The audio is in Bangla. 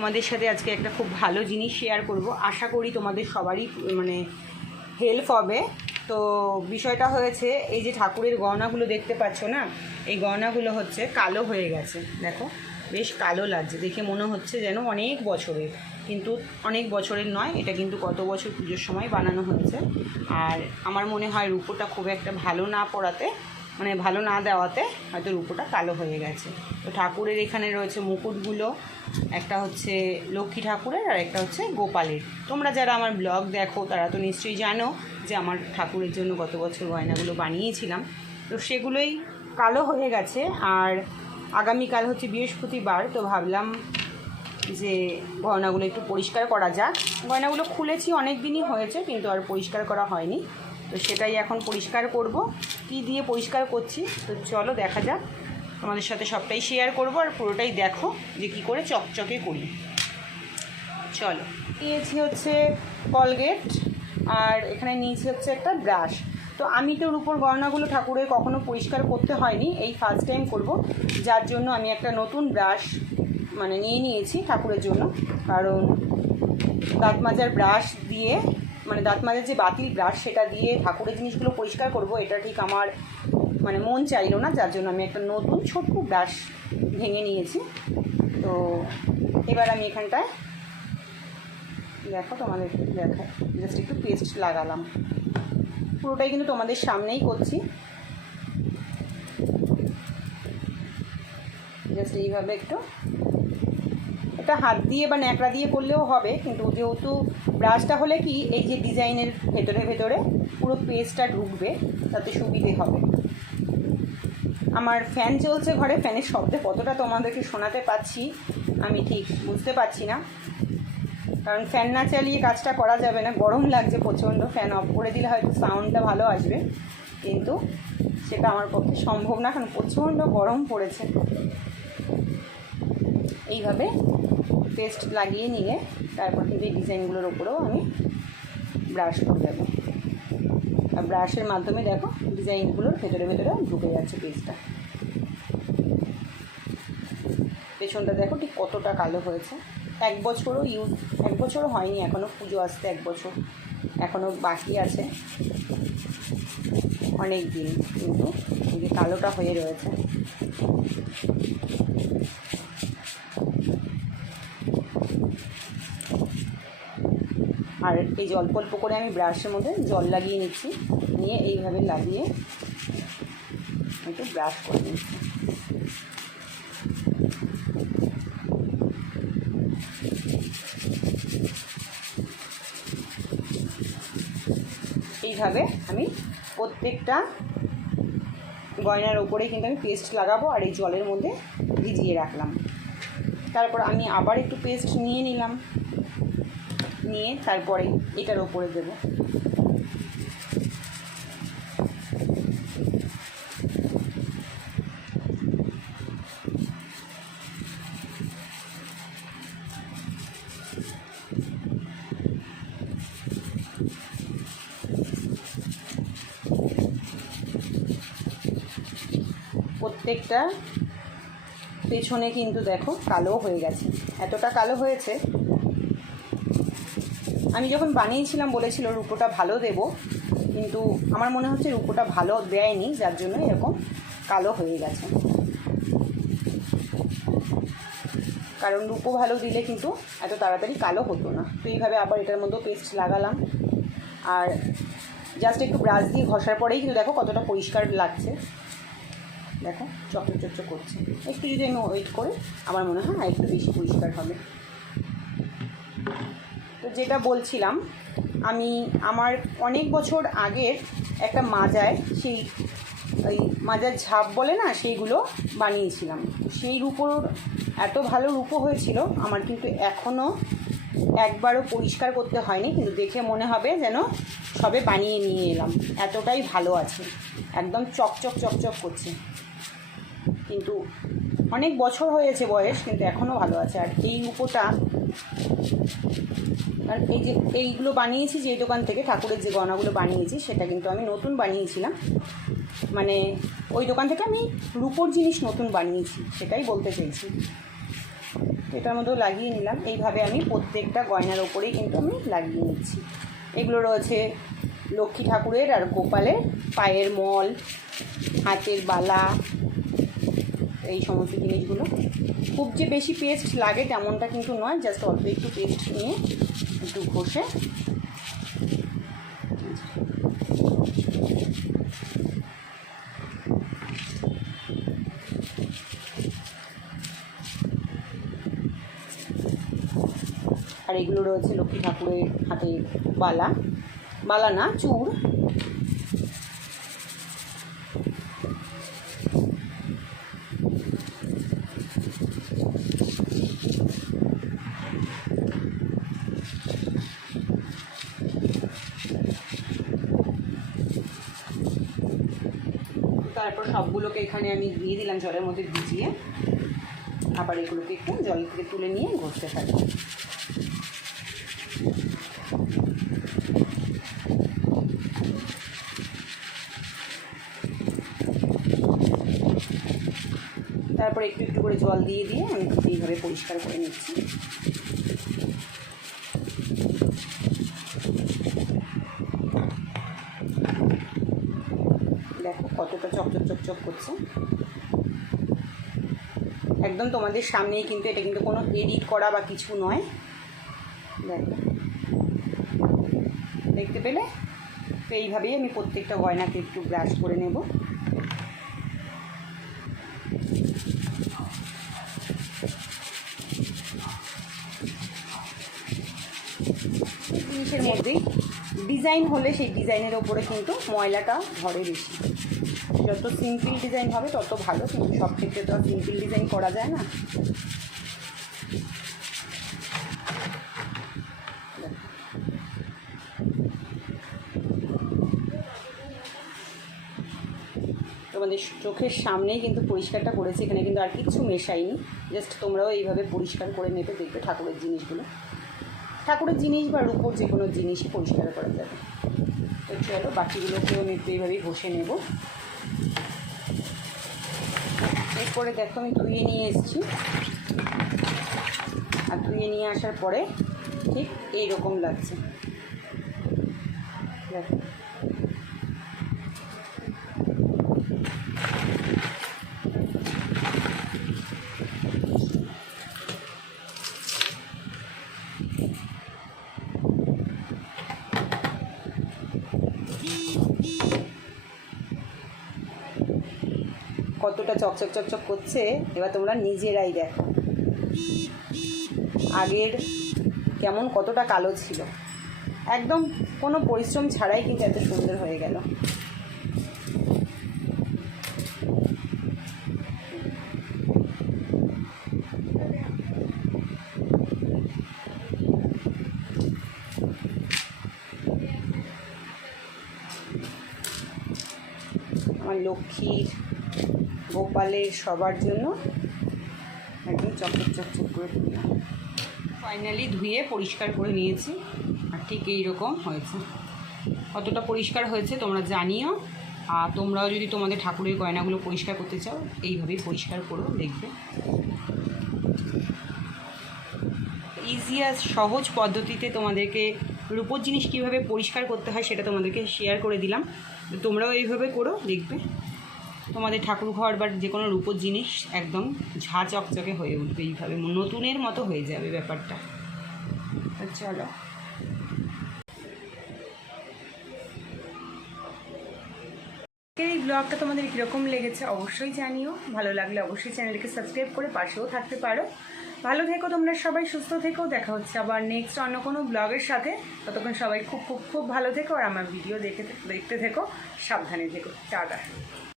তোমাদের সাথে আজকে একটা খুব ভালো জিনিস শেয়ার করব, আশা করি তোমাদের সবারই মানে হেল্প হবে। তো বিষয়টা হয়েছে, এই যে ঠাকুরের গয়নাগুলো দেখতে পাচ্ছ না, এই গয়নাগুলো হচ্ছে কালো হয়ে গেছে। দেখো বেশ কালো লাগছে, দেখে মনে হচ্ছে যেন অনেক বছরের, কিন্তু অনেক বছরের নয়, এটা কিন্তু কত বছর পুজোর সময় বানানো হয়েছে। আর আমার মনে হয় রূপোটা খুব একটা ভালো না পড়াতে, মানে ভালো না দেওয়াতে হয়তো রূপোটা কালো হয়ে গেছে। তো ঠাকুরের এখানে রয়েছে মুকুটগুলো, একটা হচ্ছে লক্ষ্মী ঠাকুরের আর একটা হচ্ছে গোপালের। তোমরা যারা আমার ব্লগ দেখো তারা তো নিশ্চয়ই জানো যে আমার ঠাকুরের জন্য গত বছর গয়নাগুলো বানিয়েছিলাম, তো সেগুলোই কালো হয়ে গেছে। আর আগামীকাল হচ্ছে বৃহস্পতিবার, তো ভাবলাম যে গয়নাগুলো একটু পরিষ্কার করা যাক। গয়নাগুলো খুলেছি অনেক দিনই হয়েছে, কিন্তু আর পরিষ্কার করা হয়নি, তো সেটাই এখন পরিষ্কার করব। কি দিয়ে পরিষ্কার করছি তো চলো দেখা যাক, তোমাদের সাথে সবটাই শেয়ার করব, আর পুরোটাই দেখো যে কী করে চকচকে করি। চলো, নিয়েছি হচ্ছে কলগেট, আর এখানে নিয়েছি হচ্ছে একটা ব্রাশ। তো আমি তো রূপোর গয়নাগুলো ঠাকুরের কখনো পরিষ্কার করতে হয়নি, এই ফার্স্ট টাইম করব, যার জন্য আমি একটা নতুন ব্রাশ মানে নিয়েছি ঠাকুরের জন্য। কারণ দাঁত মাজার ব্রাশ দিয়ে, মানে দাঁত মাজার যে বাতিল ব্রাশ সেটা দিয়ে ঠাকুরের জিনিসগুলো পরিষ্কার করব, এটা ঠিক আমার মানে মন চাইলো না, যার জন্য আমি একটা নতুন ছোট্ট ব্রাশ ভেঙে নিয়েছি। তো এবার আমি এখানটায় দেখো তোমাদের দেখায় জাস্ট একটু পেস্ট লাগালাম, পুরোটাই কিন্তু তোমাদের সামনেই করছি। জাস্ট এইভাবে একটু, এটা হাত দিয়ে বা ন্যাকড়া দিয়ে করলেও হবে, কিন্তু যেহেতু ব্রাশটা হলে কি এই যে ডিজাইনের ভেতরে ভেতরে পুরো পেস্টটা ঢুকবে, তাতে সুবিধে হবে। আমার ফ্যান চলছে ঘরে, ফ্যানের শব্দে কতটা তোমাদেরকে শোনাতে পাচ্ছি আমি ঠিক বুঝতে পারছি না, কারণ ফ্যান না চালিয়ে কাজটা করা যাবে না, গরম লাগছে প্রচণ্ড। ফ্যান অফ করে দিলে হয়তো সাউন্ডটা ভালো আসবে, কিন্তু সেটা আমার পক্ষে সম্ভব না, কারণ প্রচণ্ড গরম পড়েছে। এইভাবে পেস্ট লাগিয়ে নিয়ে তারপর থেকে এই ডিজাইনগুলোর ওপরেও আমি ব্রাশ করে দেবো, আর ব্রাশের মাধ্যমে দেখো ডিজাইনগুলোর ভেতরে ভেতরে ঢুকে যাচ্ছে পেস্টটা। পেছনটা দেখো ঠিক কতটা কালো হয়েছে। এক বছরও হয়নি এখনও, পুজো আসতে 1 বছর এখনও বাকি আছে, অনেক দিন, কিন্তু এই যে কালোটা হয়ে রয়েছে। আর এই যে অল্প অল্প করে আমি ব্রাশের মধ্যে জল লাগিয়ে নিচ্ছি, নিয়ে এইভাবে লাগিয়ে একটু ব্রাশ করে নিচ্ছি। এইভাবে আমি প্রত্যেকটা গয়নার ওপরেই কিন্তু আমি পেস্ট লাগাবো, আর এই জলের মধ্যে ভিজিয়ে রাখলাম। তারপর আমি আবার একটু পেস্ট নিয়ে নিলাম, নিয়ে তারপরে এটার ওপরে দেবো। প্রত্যেকটা পেছনে কিন্তু দেখো কালো হয়ে গেছে, এতটা কালো হয়েছে। আমি যখন বানিয়েছিলাম বলেছিল রূপোটা ভালো দেব, কিন্তু আমার মনে হচ্ছে রূপোটা ভালো দেয়নি, যার জন্য এরকম কালো হয়ে গেছে। কারণ রূপো ভালো দিলে কিন্তু এত তাড়াতাড়ি কালো হতো না। তো এইভাবে আবার এটার মধ্যে পেস্ট লাগালাম, আর জাস্ট একটু ব্রাশ দিয়ে ঘষার পরেই কিন্তু দেখো কতটা পরিষ্কার লাগছে। দেখো চকচক চকচক করছে। একটু যদি আমি ওয়েট করি আমার মনে হয় একটু বেশি পরিষ্কার হবে। তো যেটা বলছিলাম, আমি আমার অনেক বছর আগের একটা মাজায়, সেই ওই মাজার ঝাপ বলে না, সেইগুলো বানিয়েছিলাম। সেই রূপোর এত ভালো রূপো হয়েছিল আমার, কিন্তু এখনও একবারও পরিষ্কার করতে হয়নি, কিন্তু দেখে মনে হবে যেন সবে বানিয়ে নিয়ে এলাম, এতটাই ভালো আছে, একদম চকচক চকচক করছে। কিন্তু অনেক বছর হয়েছে বয়স, কিন্তু এখনও ভালো আছে। আর এই রূপোটা, আর এই যে এইগুলো বানিয়েছি যে দোকান থেকে, ঠাকুরের যে গয়নাগুলো বানিয়েছি সেটা কিন্তু আমি নতুন বানিয়েছিলাম, মানে ওই দোকান থেকে আমি রূপোর জিনিস নতুন বানিয়েছি, সেটাই বলতে চাইছি। এটার মধ্যেও লাগিয়ে নিলাম। এইভাবে আমি প্রত্যেকটা গয়নার ওপরেই কিন্তু আমি লাগিয়ে নিচ্ছি। এগুলো রয়েছে লক্ষ্মী ঠাকুরের আর গোপালের পায়ের মল, হাতের বালা, এই সমস্ত জিনিসগুলো। খুব যে বেশি পেস্ট লাগে তেমনটা কিন্তু নয়, জাস্ট অল্প একটু পেস্ট নিয়ে একটু ঘষে আর এগুলো রয়েছে লক্ষ্মী ঠাকুরের হাতে বালা, বালা না চূড়। তারপর সবগুলোকে এখানে আমি দিয়ে দিলাম জলের মধ্যে ভিজিয়ে। আবার এগুলোকে একটু জল থেকে তুলে নিয়ে ঘষতে থাকি। তারপর একটু একটু করে জল দিয়ে দিয়ে আমি এইভাবে পরিষ্কার করে নিচ্ছি। দেখো কতটা চকচক চকচক করছে, একদম তোমাদের সামনেই কিন্তু। এটা কিন্তু কোনো এডিট করা বা কিছু নয়। দেখো, দেখতে পেলে? তো এইভাবেই আমি প্রত্যেকটা গয়নাকে একটু ব্রাশ করে নেব। জিনিসের মধ্যেই ডিজাইন হলে সেই ডিজাইনের ওপরে কিন্তু ময়লাটা ধরে বেশি। যত সিম্পল ডিজাইন হবে তত ভালো, কিন্তু সব ক্ষেত্রে তো আর সিম্পল ডিজাইন করা যায় না। তোমাদের চোখের সামনেই কিন্তু পরিষ্কারটা করেছি, এখানে কিন্তু আর কিচ্ছু মেশাইনি। জাস্ট তোমরাও এইভাবে পরিষ্কার করে নেবে, দেখবে ঠাকুরের জিনিসগুলো, ঠাকুরের জিনিস বা রূপোর যে কোনো জিনিসই পরিষ্কার করা যাবে। তো চলো বাকিগুলোকেও আমি একটু এইভাবেই ঘষে নেব। এরপরে দেখো আমি ধুয়ে নিয়ে এসেছি, আর ধুয়ে নিয়ে আসার পরে ঠিক এইরকম লাগছে। দেখো কতটা চকচক চকচক করছে, এবার তোমরা নিজেরাই দেখো আগের কেমন কতটা কালো ছিল, একদম কোনো পরিশ্রম ছাড়াই কিন্তু এত সুন্দর হয়ে গেল। আমার লক্ষ্মীর, গোপালের, সবার জন্য একদম চকচক চকচক করে তুললাম। ফাইনালি ধুয়ে পরিষ্কার করে নিয়েছি, আর ঠিক এইরকম হয়েছে। কতটা পরিষ্কার হয়েছে তোমরা জানিও। আর তোমরাও যদি তোমাদের ঠাকুরের গয়নাগুলো পরিষ্কার করতে চাও, এইভাবেই পরিষ্কার করো, দেখবে ইজি আর সহজ পদ্ধতিতে তোমাদেরকে রূপোর জিনিস কীভাবে পরিষ্কার করতে হয় সেটা তোমাদেরকে শেয়ার করে দিলাম। তোমরাও এইভাবে করো, দেখবে তোমাদের ঠাকুর ঘর বা যে কোনো রূপোর জিনিস একদম ঝাঁ চকচকে হয়ে উঠবে, এইভাবে নতুনের মতো হয়ে যাবে ব্যাপারটা। চলো এই ব্লগটা তোমাদের কীরকম লেগেছে অবশ্যই জানিও। ভালো লাগলে অবশ্যই চ্যানেলকে সাবস্ক্রাইব করে পাশেও থাকতে পারো। ভালো থেকো তোমরা সবাই, সুস্থ থেকো। দেখা হচ্ছে আবার নেক্সট অন্য কোনো ব্লগের সাথে। ততক্ষণ সবাই খুব খুব খুব ভালো থেকো, আর আমার ভিডিও দেখতে থেকো, সাবধানে থেকো। টাটা।